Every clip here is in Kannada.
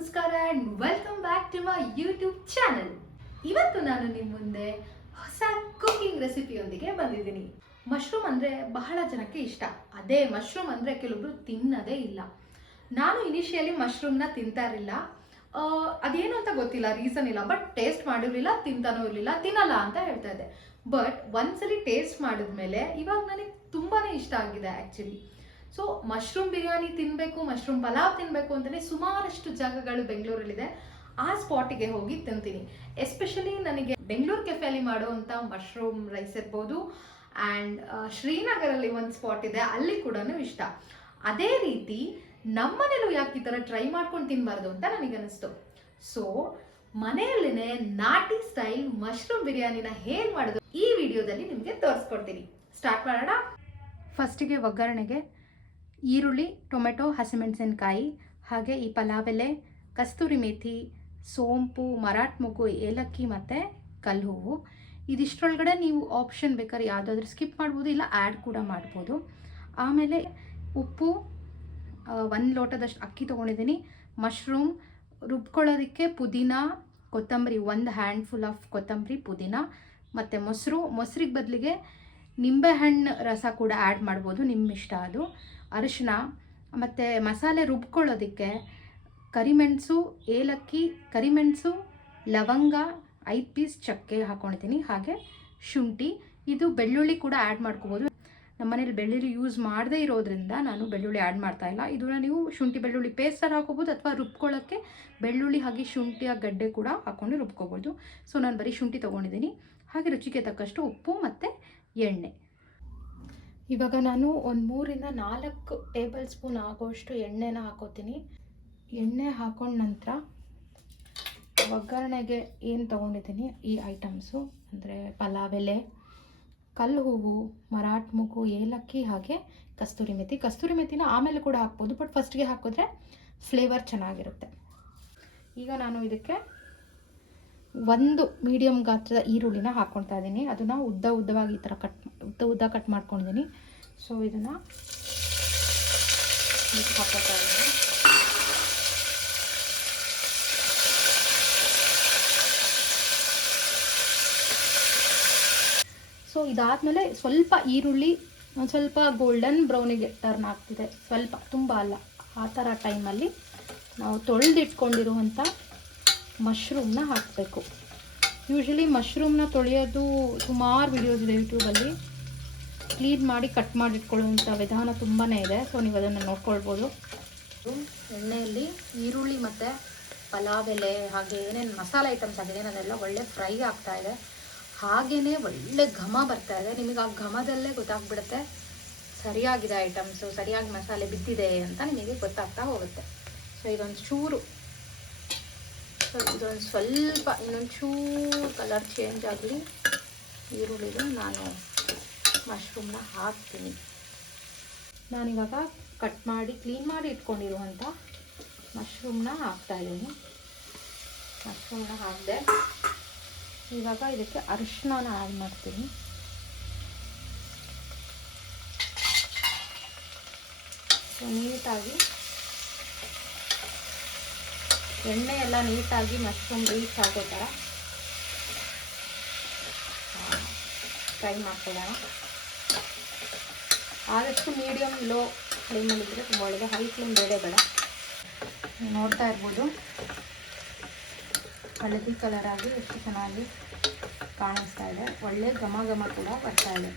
ನಮಸ್ಕಾರ and welcome back to my YouTube channel. ಇವತ್ತು ನಾನು ನಿಮ್ಮ ಮುಂದೆ ಹೊಸ ಕುಕಿಂಗ್ ರೆಸಿಪಿಯೊಂದಿಗೆ ಬಂದಿದ್ದೀನಿ. ಮಶ್ರೂಮ್ ಅಂದರೆ ಬಹಳ ಜನಕ್ಕೆ ಇಷ್ಟ. ಅದೇ ಮಶ್ರೂಮ್ ಅಂದರೆ ಕೆಲವೊಬ್ರು ತಿನ್ನೋದೇ ಇಲ್ಲ. ನಾನು ಇನಿಷಿಯಲಿ ಮಶ್ರೂಮ್ನ ತಿಂತಾ ಇರಲಿಲ್ಲ. ಅದೇನು ಅಂತ ಗೊತ್ತಿಲ್ಲ, ರೀಸನ್ ಇಲ್ಲ. ಬಟ್ ಟೇಸ್ಟ್ ಮಾಡಿರಲಿಲ್ಲ, ತಿಂತಾನೂ ಇರಲಿಲ್ಲ, ತಿನ್ನಲ್ಲ ಅಂತ ಹೇಳ್ತಾ ಇದ್ದೆ. ಬಟ್ ಒಂದ್ಸಲಿ ಟೇಸ್ಟ್ ಮಾಡಿದ್ಮೇಲೆ ಇವಾಗ ನನಗೆ ತುಂಬಾ ಇಷ್ಟ ಆಗಿದೆ ಆ್ಯಕ್ಚುಲಿ. ಸೊ ಮಶ್ರೂಮ್ ಬಿರಿಯಾನಿ ತಿನ್ನಬೇಕು, ಮಶ್ರೂಮ್ ಪಲಾವ್ ತಿನ್ನಬೇಕು ಅಂತಲೇ ಸುಮಾರಷ್ಟು ಜಾಗಗಳು ಬೆಂಗಳೂರಲ್ಲಿದೆ. ಆ ಸ್ಪಾಟಿಗೆ ಹೋಗಿ ತಿಂತೀನಿ. ಎಸ್ಪೆಷಲಿ ನನಗೆ ಬೆಂಗಳೂರು ಕೆಫೆಯಲ್ಲಿ ಮಾಡುವಂಥ ಮಶ್ರೂಮ್ ರೈಸ್ ಇರ್ಬೋದು, ಆ್ಯಂಡ್ ಶ್ರೀನಗರಲ್ಲಿ ಒಂದು ಸ್ಪಾಟ್ ಇದೆ, ಅಲ್ಲಿ ಕೂಡ ಇಷ್ಟ. ಅದೇ ರೀತಿ ನಮ್ಮನೇಲೂ ಯಾಕೆ ಈ ಥರ ಟ್ರೈ ಮಾಡ್ಕೊಂಡು ತಿನ್ನಬಾರ್ದು ಅಂತ ನನಗನ್ನಿಸ್ತು. ಸೊ ಮನೆಯಲ್ಲೇ ನಾಟಿ ಸ್ಟೈಲ್ ಮಶ್ರೂಮ್ ಬಿರಿಯಾನಿನ ಹೇಗೆ ಮಾಡೋದು ಈ ವಿಡಿಯೋದಲ್ಲಿ ನಿಮಗೆ ತೋರಿಸ್ಕೊಡ್ತೀನಿ. ಸ್ಟಾರ್ಟ್ ಮಾಡೋಣ. ಫಸ್ಟಿಗೆ ಒಗ್ಗರಣೆಗೆ ಈರುಳ್ಳಿ, ಟೊಮೆಟೊ, ಹಸಿಮೆಣಸಿನಕಾಯಿ, ಹಾಗೆ ಈ ಪಲಾವ್ ಎಲೆ, ಕಸ್ತೂರಿ ಮೇಥಿ, ಸೋಂಪು, ಮರಾಠ ಮೊಗ್ಗು, ಏಲಕ್ಕಿ ಮತ್ತು ಕಲ್ಲು ಹೂವು. ಇದಿಷ್ಟರೊಳಗಡೆ ನೀವು ಆಪ್ಷನ್ ಬೇಕಾದ್ರೆ ಯಾವುದಾದ್ರೂ ಸ್ಕಿಪ್ ಮಾಡ್ಬೋದು, ಇಲ್ಲ ಆ್ಯಡ್ ಕೂಡ ಮಾಡ್ಬೋದು. ಆಮೇಲೆ ಉಪ್ಪು, 1 ಲೋಟದಷ್ಟು ಅಕ್ಕಿ ತೊಗೊಂಡಿದ್ದೀನಿ. ಮಶ್ರೂಮ್ ರುಬ್ಕೊಳ್ಳೋದಕ್ಕೆ ಪುದೀನ, ಕೊತ್ತಂಬರಿ, 1 ಹ್ಯಾಂಡ್ಫುಲ್ ಆಫ್ ಕೊತ್ತಂಬರಿ, ಪುದೀನ ಮತ್ತು ಮೊಸರಿಗೆ ಬದಲಿಗೆ ನಿಂಬೆಹಣ್ಣು ರಸ ಕೂಡ ಆ್ಯಡ್ ಮಾಡ್ಬೋದು, ನಿಮ್ಮ ಇಷ್ಟ ಅದು. ಅರಿಶಿನ ಮತ್ತು ಮಸಾಲೆ ರುಬ್ಕೊಳ್ಳೋದಕ್ಕೆ ಕರಿಮೆಣಸು, ಏಲಕ್ಕಿ, ಕರಿಮೆಣಸು, ಲವಂಗ, 5 ಪೀಸ್ ಚಕ್ಕೆ ಹಾಕ್ಕೊಂಡಿದ್ದೀನಿ. ಹಾಗೆ ಶುಂಠಿ, ಇದು ಬೆಳ್ಳುಳ್ಳಿ ಕೂಡ ಆ್ಯಡ್ ಮಾಡ್ಕೋಬೋದು. ನಮ್ಮನೇಲಿ ಬೆಳ್ಳುಳ್ಳಿ ಯೂಸ್ ಮಾಡದೇ ಇರೋದ್ರಿಂದ ನಾನು ಬೆಳ್ಳುಳ್ಳಿ ಆ್ಯಡ್ ಮಾಡ್ತಾಯಿಲ್ಲ. ಇದನ್ನು ನೀವು ಶುಂಠಿ ಬೆಳ್ಳುಳ್ಳಿ ಪೇಸ್ಟಲ್ಲಿ ಹಾಕೋಬೋದು, ಅಥವಾ ರುಬ್ಕೊಳ್ಳೋಕ್ಕೆ ಬೆಳ್ಳುಳ್ಳಿ ಹಾಗೆ ಶುಂಠಿಯ ಗಡ್ಡೆ ಕೂಡ ಹಾಕ್ಕೊಂಡು ರುಬ್ಕೋಬೋದು. ಸೊ ನಾನು ಬರೀ ಶುಂಠಿ ತೊಗೊಂಡಿದ್ದೀನಿ. ಹಾಗೆ ರುಚಿಗೆ ತಕ್ಕಷ್ಟು ಉಪ್ಪು ಮತ್ತು ಎಣ್ಣೆ. ಇವಾಗ ನಾನು ಒಂದು 3 ರಿಂದ 4 ಟೇಬಲ್ ಸ್ಪೂನ್ ಆಗೋಷ್ಟು ಎಣ್ಣೆನ ಹಾಕೋತೀನಿ. ಎಣ್ಣೆ ಹಾಕೊಂಡ ನಂತರ ಒಗ್ಗರಣೆಗೆ ಏನು ತೊಗೊಂಡಿದ್ದೀನಿ ಈ ಐಟಮ್ಸು ಅಂದರೆ ಪಲಾವ್ ಎಲೆ, ಕಲ್ಲು ಹೂವು, ಮರಾಠ ಮೊಗ್ಗು, ಏಲಕ್ಕಿ, ಹಾಗೆ ಕಸ್ತೂರಿ ಮೇಥಿ. ಕಸ್ತೂರಿ ಮೇಥಿನ ಆಮೇಲೆ ಕೂಡ ಹಾಕ್ಬೋದು, ಬಟ್ ಫಸ್ಟ್ಗೆ ಹಾಕಿದ್ರೆ ಫ್ಲೇವರ್ ಚೆನ್ನಾಗಿರುತ್ತೆ. ಈಗ ನಾನು ಇದಕ್ಕೆ 1 ಮೀಡಿಯಮ್ ಗಾತ್ರದ ಈರುಳ್ಳಿನ ಹಾಕ್ಕೊಳ್ತಾ ಇದ್ದೀನಿ. ಅದನ್ನು ಉದ್ದವಾಗಿ ಈ ಥರ ಉದ್ದ ಕಟ್ ಮಾಡ್ಕೊಂಡಿದ್ದೀನಿ. ಸೊ ಇದನ್ನು ಹಾಕೋತಾ ಇದ್ದೀನಿ. ಸೊ ಇದಾದಮೇಲೆ ಸ್ವಲ್ಪ ಈರುಳ್ಳಿ ಒಂದು ಸ್ವಲ್ಪ ಗೋಲ್ಡನ್ ಬ್ರೌನಿಗೆ ಟರ್ನ್ ಆಗ್ತಿದೆ, ಸ್ವಲ್ಪ, ತುಂಬ ಅಲ್ಲ, ಆ ಥರ ಟೈಮಲ್ಲಿ ನಾವು ತೊಳೆದಿಟ್ಕೊಂಡಿರುವಂಥ ಮಶ್ರೂಮ್ನ ಹಾಕಬೇಕು. ಯೂಶ್ವಲಿ ಮಶ್ರೂಮ್ನ ತೊಳೆಯೋದು ಸುಮಾರು ವಿಡಿಯೋಸ್ ಇದೆ ಯೂಟ್ಯೂಬಲ್ಲಿ. ಕ್ಲೀನ್ ಮಾಡಿ ಕಟ್ ಮಾಡಿ ಇಟ್ಕೊಳ್ಳುವಂಥ ವಿಧಾನ ತುಂಬಾ ಇದೆ. ಸೊ ನೀವು ಅದನ್ನು ನೋಡ್ಕೊಳ್ಬೋದು. ಎಣ್ಣೆಯಲ್ಲಿ ಈರುಳ್ಳಿ ಮತ್ತು ಪಲಾವ್ ಎಲೆ ಹಾಗೆ ಏನೇನು ಮಸಾಲೆ ಐಟಮ್ಸ್ ಆಗಿದೆ ಅದೆಲ್ಲ ಒಳ್ಳೆ ಫ್ರೈ ಆಗ್ತಾಯಿದೆ. ಹಾಗೆಯೇ ಒಳ್ಳೆ ಘಮ ಬರ್ತಾ ಇದೆ. ನಿಮಗೆ ಆ ಘಮದಲ್ಲೇ ಗೊತ್ತಾಗ್ಬಿಡುತ್ತೆ ಸರಿಯಾಗಿದೆ ಐಟಮ್ಸು, ಸರಿಯಾಗಿ ಮಸಾಲೆ ಬಿದ್ದಿದೆ ಅಂತ ನಿಮಗೆ ಗೊತ್ತಾಗ್ತಾ ಹೋಗುತ್ತೆ. ಸೊ ಇದೊಂದು ಚೂರು, ಇದೊಂದು ಸ್ವಲ್ಪ ಇನ್ನೊಂದು ಚೂರು ಕಲರ್ ಚೇಂಜ್ ಆಗಲಿ ಈರುಳ್ಳಿದು ನಾನು ಮಶ್ರೂಮ್ನ ಹಾಕ್ತೀನಿ. ನಾನಿವಾಗ ಕಟ್ ಮಾಡಿ ಕ್ಲೀನ್ ಮಾಡಿ ಇಟ್ಕೊಂಡಿರುವಂಥ ಮಶ್ರೂಮ್ನ ಹಾಕ್ತಾಯಿದ್ದೀನಿ. ಮಶ್ರೂಮ್ನ ಹಾಕಿದೆ. ಇವಾಗ ಇದಕ್ಕೆ ಅರಿಶಿನ ಆ್ಯಡ್ ಮಾಡ್ತೀನಿ. ಸೊ ನೀಟಾಗಿ ಎಣ್ಣೆ ಎಲ್ಲ ನೀಟಾಗಿ ಮಶ್ರೂಮ್ ರೀಚ್ ಆಗೋ ಥರ ಫ್ರೈ ಮಾಡ್ಕೊಳ್ಳೋಣ. ಆದಷ್ಟು ಮೀಡಿಯಮ್ ಲೋ ಫ್ಲೇಮಲ್ಲಿದ್ದರೆ ತುಂಬ ಒಳ್ಳೆಯದು. ಹೈ ಫ್ಲೇಮ್ ಬೇಡ. ನೋಡ್ತಾ ಇರ್ಬೋದು ಹಳದಿ ಕಲರ್ ಆಗಿ ಎಷ್ಟು ಚೆನ್ನಾಗಿ ಕಾಣಿಸ್ತಾ ಇದೆ. ಒಳ್ಳೆ ಘಮ ಕೂಡ ಬರ್ತಾ ಇದೆ.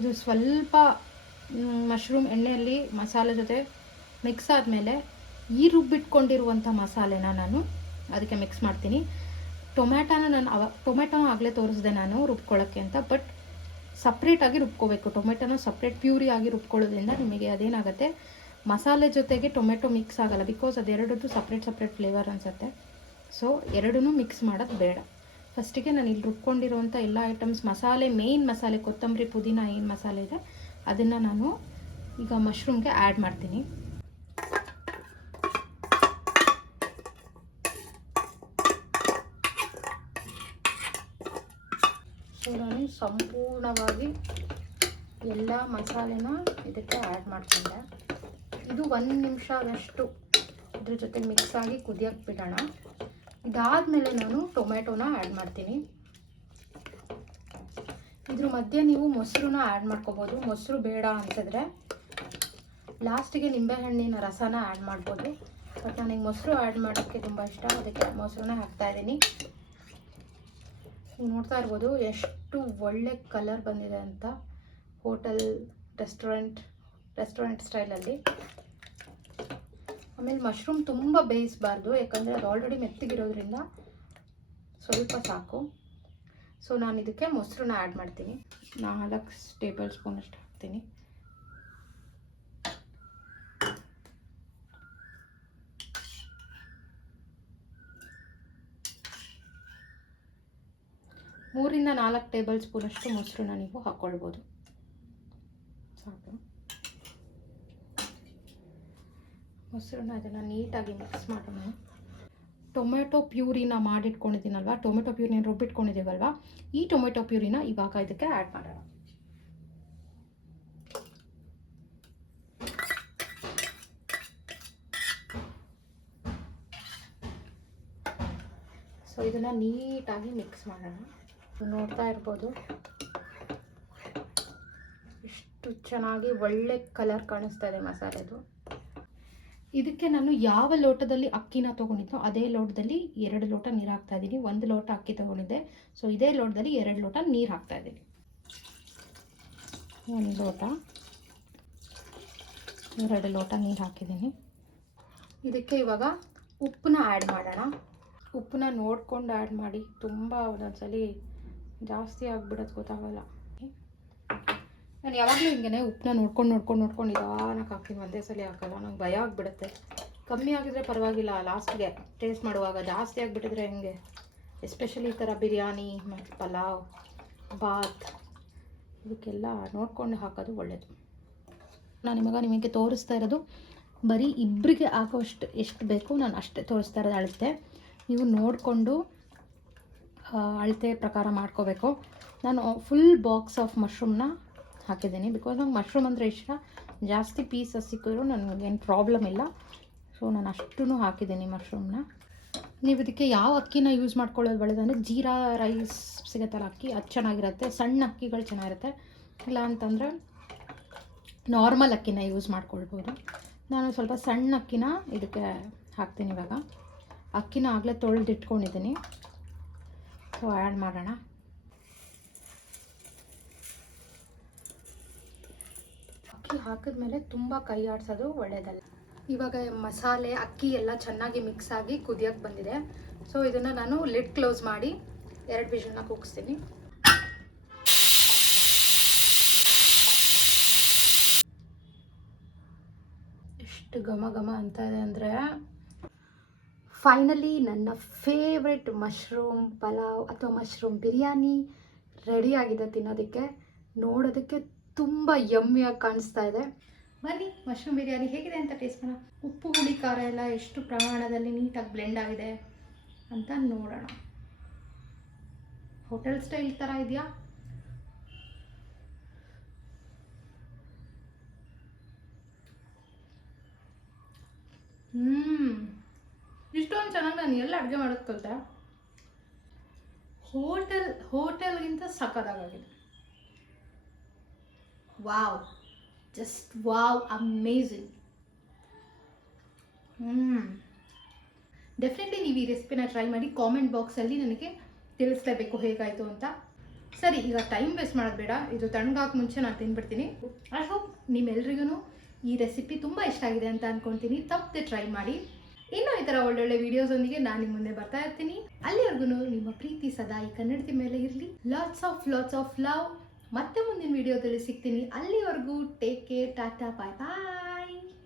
ಇದು ಸ್ವಲ್ಪ ಮಶ್ರೂಮ್ ಎಣ್ಣೆಯಲ್ಲಿ ಮಸಾಲೆ ಜೊತೆ ಮಿಕ್ಸ್ ಆದಮೇಲೆ ಈ ರುಬ್ಬಿಟ್ಕೊಂಡಿರುವಂಥ ಮಸಾಲೆನ ನಾನು ಅದಕ್ಕೆ ಮಿಕ್ಸ್ ಮಾಡ್ತೀನಿ. ಟೊಮೆಟೊನ ಆಗಲೇ ತೋರಿಸಿದೆ ನಾನು ರುಬ್ಕೊಳ್ಳೋಕ್ಕೆ ಅಂತ, ಬಟ್ ಸಪ್ರೇಟಾಗಿ ರುಬ್ಕೋಬೇಕು. ಟೊಮೆಟೊನ ಸಪ್ರೇಟ್ ಪ್ಯೂರಿ ಆಗಿ ರುಬ್ಕೊಳ್ಳೋದ್ರಿಂದ ನಿಮಗೆ ಅದೇನಾಗುತ್ತೆ, ಮಸಾಲೆ ಜೊತೆಗೆ ಟೊಮೆಟೊ ಮಿಕ್ಸ್ ಆಗಲ್ಲ. ಬಿಕಾಸ್ ಅದೆರಡದ್ದು ಸಪ್ರೇಟ್ ಫ್ಲೇವರ್ ಅನಿಸುತ್ತೆ. ಸೊ ಎರಡನ್ನೂ ಮಿಕ್ಸ್ ಮಾಡೋದು ಬೇಡ. ಫಸ್ಟಿಗೆ ನಾನು ಇಲ್ಲಿ ರುಬ್ಕೊಂಡಿರುವಂಥ ಎಲ್ಲ ಐಟಮ್ಸ್ ಮಸಾಲೆ, ಮೇನ್ ಮಸಾಲೆ ಕೊತ್ತಂಬರಿ, ಪುದೀನ ಏನು ಮಸಾಲೆ ಇದೆ ಅದನ್ನು ನಾನು ಈಗ ಮಶ್ರೂಮ್ಗೆ ಆ್ಯಡ್ ಮಾಡ್ತೀನಿ. ಸೊ ನಾನು ಸಂಪೂರ್ಣವಾಗಿ ಎಲ್ಲ ಮಸಾಲೆನ ಇದಕ್ಕೆ ಆ್ಯಡ್ ಮಾಡ್ಕೊಂಡೆ. ಇದು 1 ನಿಮಿಷದಷ್ಟು ಅದ್ರ ಜೊತೆ ಮಿಕ್ಸ್ ಆಗಿ ಕುದಿಯೋಕ್ಕೆ ಬಿಡೋಣ. ಇದಾದಮೇಲೆ ನಾನು ಟೊಮೆಟೊನ ಆ್ಯಡ್ ಮಾಡ್ತೀನಿ. ಇದ್ರ ಮಧ್ಯೆ ನೀವು ಮೊಸರನ್ನ ಆ್ಯಡ್ ಮಾಡ್ಕೋಬೋದು. ಮೊಸರು ಬೇಡ ಅನ್ಸಿದ್ರೆ ಲಾಸ್ಟಿಗೆ ನಿಂಬೆಹಣ್ಣಿನ ರಸನ ಆ್ಯಡ್ ಮಾಡ್ಬೋದು. ಬಟ್ ನನಗೆ ಮೊಸರು ಆ್ಯಡ್ ಮಾಡೋಕ್ಕೆ ತುಂಬ ಇಷ್ಟ, ಅದಕ್ಕೆ ಮೊಸರನ್ನ ಹಾಕ್ತಾಯಿದ್ದೀನಿ. ನೀವು ನೋಡ್ತಾ ಇರ್ಬೋದು ಎಷ್ಟು ಒಳ್ಳೆ ಕಲರ್ ಬಂದಿದೆ ಅಂತ, ಹೋಟೆಲ್ ರೆಸ್ಟೋರೆಂಟ್ ಸ್ಟೈಲಲ್ಲಿ. ಆಮೇಲೆ ಮಶ್ರೂಮ್ ತುಂಬ ಬೇಯಿಸಬಾರ್ದು, ಯಾಕಂದರೆ ಅದು ಆಲ್ರೆಡಿ ಮೆತ್ತಗಿರೋದ್ರಿಂದ ಸ್ವಲ್ಪ ಸಾಕು. ಸೊ ನಾನು ಇದಕ್ಕೆ ಮೊಸರನ್ನ ಆ್ಯಡ್ ಮಾಡ್ತೀನಿ. 4 ಟೇಬಲ್ ಸ್ಪೂನ್ ಅಷ್ಟು ಹಾಕ್ತೀನಿ. ಮೂರಿಂದ 4 ಟೇಬಲ್ ಸ್ಪೂನಷ್ಟು ಮೊಸರನ್ನ ನೀವು ಹಾಕ್ಕೊಳ್ಬೋದು, ಸಾಕು. ಮೊಸರನ್ನ ಅದನ್ನು ನೀಟಾಗಿ ಮಿಕ್ಸ್ ಮಾಡೋಣ. ಟೊಮೆಟೊ ಪ್ಯೂರಿನ ಮಾಡಿಟ್ಕೊಂಡಿದ್ದೀನಲ್ವ, ಟೊಮೆಟೊ ಪ್ಯೂರಿನ ರುಬ್ಬಿಟ್ಕೊಂಡಿದ್ದೀವಲ್ವ, ಈ ಟೊಮೆಟೊ ಪ್ಯೂರಿನ ಇವಾಗ ಇದಕ್ಕೆ ಆ್ಯಡ್ ಮಾಡೋಣ. ಸೊ ಇದನ್ನು ನೀಟಾಗಿ ಮಿಕ್ಸ್ ಮಾಡೋಣ. ನೋಡ್ತಾ ಇರ್ಬೋದು ಎಷ್ಟು ಚೆನ್ನಾಗಿ ಒಳ್ಳೆ ಕಲರ್ ಕಾಣಿಸ್ತಾ ಇದೆ ಮಸಾಲೆದು. ಇದಕ್ಕೆ ನಾನು ಯಾವ ಲೋಟದಲ್ಲಿ ಅಕ್ಕಿನ ತೊಗೊಂಡಿದ್ದೋ ಅದೇ ಲೋಟದಲ್ಲಿ 2 ಲೋಟ ನೀರು ಹಾಕ್ತಾ ಇದ್ದೀನಿ. 1 ಲೋಟ ಅಕ್ಕಿ ತೊಗೊಂಡಿದ್ದೆ, ಸೊ ಇದೇ ಲೋಟದಲ್ಲಿ 2 ಲೋಟ ನೀರು ಹಾಕ್ತಾ ಇದ್ದೀನಿ. 1 ಲೋಟ 2 ಲೋಟ ನೀರು ಹಾಕಿದ್ದೀನಿ. ಇದಕ್ಕೆ ಇವಾಗ ಉಪ್ಪನ್ನ ಆ್ಯಡ್ ಮಾಡೋಣ. ಉಪ್ಪನ್ನ ನೋಡ್ಕೊಂಡು ಆ್ಯಡ್ ಮಾಡಿ, ತುಂಬ ಒಂದೊಂದ್ಸಲಿ ಜಾಸ್ತಿ ಆಗಿಬಿಡೋದು ಗೊತ್ತಾಗಲ್ಲ. ನಾನು ಯಾವಾಗಲೂ ಹಿಂಗೆ ಉಪ್ಪನ್ನ ನೋಡ್ಕೊಂಡು ನಿಧಾನಕ್ಕೆ ಹಾಕ್ತೀನಿ, ಒಂದೇ ಸಲ ಹಾಕಲ್ಲ. ನಂಗೆ ಭಯ ಆಗಿಬಿಡುತ್ತೆ. ಕಮ್ಮಿ ಆಗಿದ್ರೆ ಪರವಾಗಿಲ್ಲ, ಲಾಸ್ಟ್ಗೆ ಟೇಸ್ಟ್ ಮಾಡುವಾಗ. ಜಾಸ್ತಿ ಆಗಿಬಿಟ್ಟಿದ್ರೆ ಹೆಂಗೆ, ಎಸ್ಪೆಷಲಿ ಈ ಥರ ಬಿರಿಯಾನಿ ಮತ್ತು ಪಲಾವ್, ಬಾತ್, ಇದಕ್ಕೆಲ್ಲ ನೋಡ್ಕೊಂಡು ಹಾಕೋದು ಒಳ್ಳೆಯದು. ನಾನು ನಿಮಗೆ ತೋರಿಸ್ತಾ ಇರೋದು ಬರೀ ಇಬ್ಬರಿಗೆ ಆಗೋಷ್ಟು ಎಷ್ಟು ಬೇಕು ನಾನು ಅಷ್ಟೇ ತೋರಿಸ್ತಾ ಇರೋದು ಅಳತೆ. ನೀವು ನೋಡಿಕೊಂಡು ಅಳತೆ ಪ್ರಕಾರ ಮಾಡ್ಕೋಬೇಕು. ನಾನು ಫುಲ್ ಬಾಕ್ಸ್ ಆಫ್ ಮಶ್ರೂಮ್ನ ಹಾಕಿದ್ದೀನಿ, ಬಿಕಾಸ್ ನಂಗೆ ಮಶ್ರೂಮ್ ಅಂದರೆ ಇಷ್ಟ. ಜಾಸ್ತಿ ಪೀಸಸ್ ಸಿಕ್ಕಿದ್ರು ನನಗೇನು ಪ್ರಾಬ್ಲಮ್ ಇಲ್ಲ. ಸೊ ನಾನು ಅಷ್ಟೂ ಹಾಕಿದ್ದೀನಿ ಮಶ್ರೂಮ್ನ. ನೀವು ಇದಕ್ಕೆ ಯಾವ ಅಕ್ಕಿನ ಯೂಸ್ ಮಾಡ್ಕೊಳ್ಳೋದು ಒಳ್ಳೆಯದಂದರೆ ಜೀರಾ ರೈಸ್ ಸಿಗುತ್ತಲ್ಲ ಅಕ್ಕಿ, ಅದು ಚೆನ್ನಾಗಿರುತ್ತೆ. ಸಣ್ಣ ಅಕ್ಕಿಗಳು ಚೆನ್ನಾಗಿರುತ್ತೆ. ಇಲ್ಲ ಅಂತಂದರೆ ನಾರ್ಮಲ್ ಅಕ್ಕಿನ ಯೂಸ್ ಮಾಡ್ಕೊಳ್ಬೋದು. ನಾನು ಸ್ವಲ್ಪ ಸಣ್ಣ ಅಕ್ಕಿನ ಇದಕ್ಕೆ ಹಾಕ್ತೀನಿ. ಇವಾಗ ಅಕ್ಕಿನ ಆಗಲೇ ತೊಳೆದಿಟ್ಕೊಂಡಿದ್ದೀನಿ, ಸೊ ಆ್ಯಡ್ ಮಾಡೋಣ. ಅಕ್ಕಿ ಹಾಕಿದ್ಮೇಲೆ ತುಂಬ ಕೈ ಆಡಿಸೋದು ಒಳ್ಳೆಯದಲ್ಲ. ಇವಾಗ ಮಸಾಲೆ ಅಕ್ಕಿ ಎಲ್ಲ ಚೆನ್ನಾಗಿ ಮಿಕ್ಸ್ ಆಗಿ ಕುದಿಯೋಕ್ಕೆ ಬಂದಿದೆ. ಸೊ ಇದನ್ನು ನಾನು ಲಿಡ್ ಕ್ಲೋಸ್ ಮಾಡಿ 2 ವಿಷಲ್ನ ಕೂಗಿಸ್ತೀನಿ. ಎಷ್ಟು ಘಮ ಘಮ ಅಂತ ಇದೆ ಅಂದರೆ, ಫೈನಲಿ ನನ್ನ ಫೇವ್ರೆಟ್ ಮಶ್ರೂಮ್ ಪಲಾವ್ ಅಥವಾ ಮಶ್ರೂಮ್ ಬಿರಿಯಾನಿ ರೆಡಿಯಾಗಿದೆ ತಿನ್ನೋದಕ್ಕೆ. ನೋಡೋದಕ್ಕೆ ತುಂಬ ಯಮ್ಮಿಯಾಗಿ ಕಾಣಿಸ್ತಾ ಇದೆ. ಬನ್ನಿ ಮಶ್ರೂಮ್ ಬಿರಿಯಾನಿ ಹೇಗಿದೆ ಅಂತ ಟೇಸ್ಟ್ ಮಾಡೋಣ. ಉಪ್ಪು ಹುಳಿ ಖಾರ ಎಲ್ಲ ಎಷ್ಟು ಪ್ರಮಾಣದಲ್ಲಿ ನೀಟಾಗಿ ಬ್ಲೆಂಡ್ ಆಗಿದೆ ಅಂತ ನೋಡೋಣ. ಹೋಟೆಲ್ ಸ್ಟೈಲ್ ಥರ ಇದೆಯಾ? ಇಷ್ಟೊಂದು ಚೆನ್ನಾಗಿ ನಾನು ಎಲ್ಲ ಅಡುಗೆ ಮಾಡೋದು ಕಲಿತೆ. ಹೋಟೆಲ್ಗಿಂತ ಸಕ್ಕತ್ತಾಗಿದೆ. Wow, just wow, amazing. Definitely ನೀವು ಈ ರೆಸಿಪಿನ ಟ್ರೈ ಮಾಡಿ ಕಾಮೆಂಟ್ ಬಾಕ್ಸಲ್ಲಿ ನನಗೆ ತಿಳಿಸ್ಲೇಬೇಕು ಹೇಗಾಯಿತು ಅಂತ. ಸರಿ, ಈಗ ಟೈಮ್ ವೇಸ್ಟ್ ಮಾಡೋದು ಬೇಡ, ಇದು ತಣ್ಣಗಾಕ ಮುಂಚೆ ನಾನು ತಿಂದ್ಬಿಡ್ತೀನಿ. ಐ ಹೋಪ್ ನಿಮ್ಮೆಲ್ರಿಗೂ ಈ ರೆಸಿಪಿ ತುಂಬ ಇಷ್ಟ ಆಗಿದೆ ಅಂತ ಅಂದ್ಕೊಳ್ತೀನಿ. ತಪ್ಪದೆ ಟ್ರೈ ಮಾಡಿ. ಇನ್ನೂ ಈ ಥರ ಒಳ್ಳೊಳ್ಳೆ ವೀಡಿಯೋಸೊಂದಿಗೆ ನಾನು ನಿಮ್ಮ ಮುಂದೆ ಬರ್ತಾ ಇರ್ತೀನಿ. ಅಲ್ಲಿವರೆಗೂ ನಿಮ್ಮ ಪ್ರೀತಿ ಸದಾ ಈ ಕನ್ನಡತಿ ಮೇಲೆ ಇರಲಿ. Lots of love. ಮತ್ತೆ ಮುಂದಿನ ವಿಡಿಯೋದಲ್ಲಿ ಸಿಗ್ತೀನಿ. ಅಲ್ಲಿವರೆಗೂ ಟೇಕ್ ಕೇರ್, ಟಾಟಾ, ಬಾಯ್ ಬಾಯ್.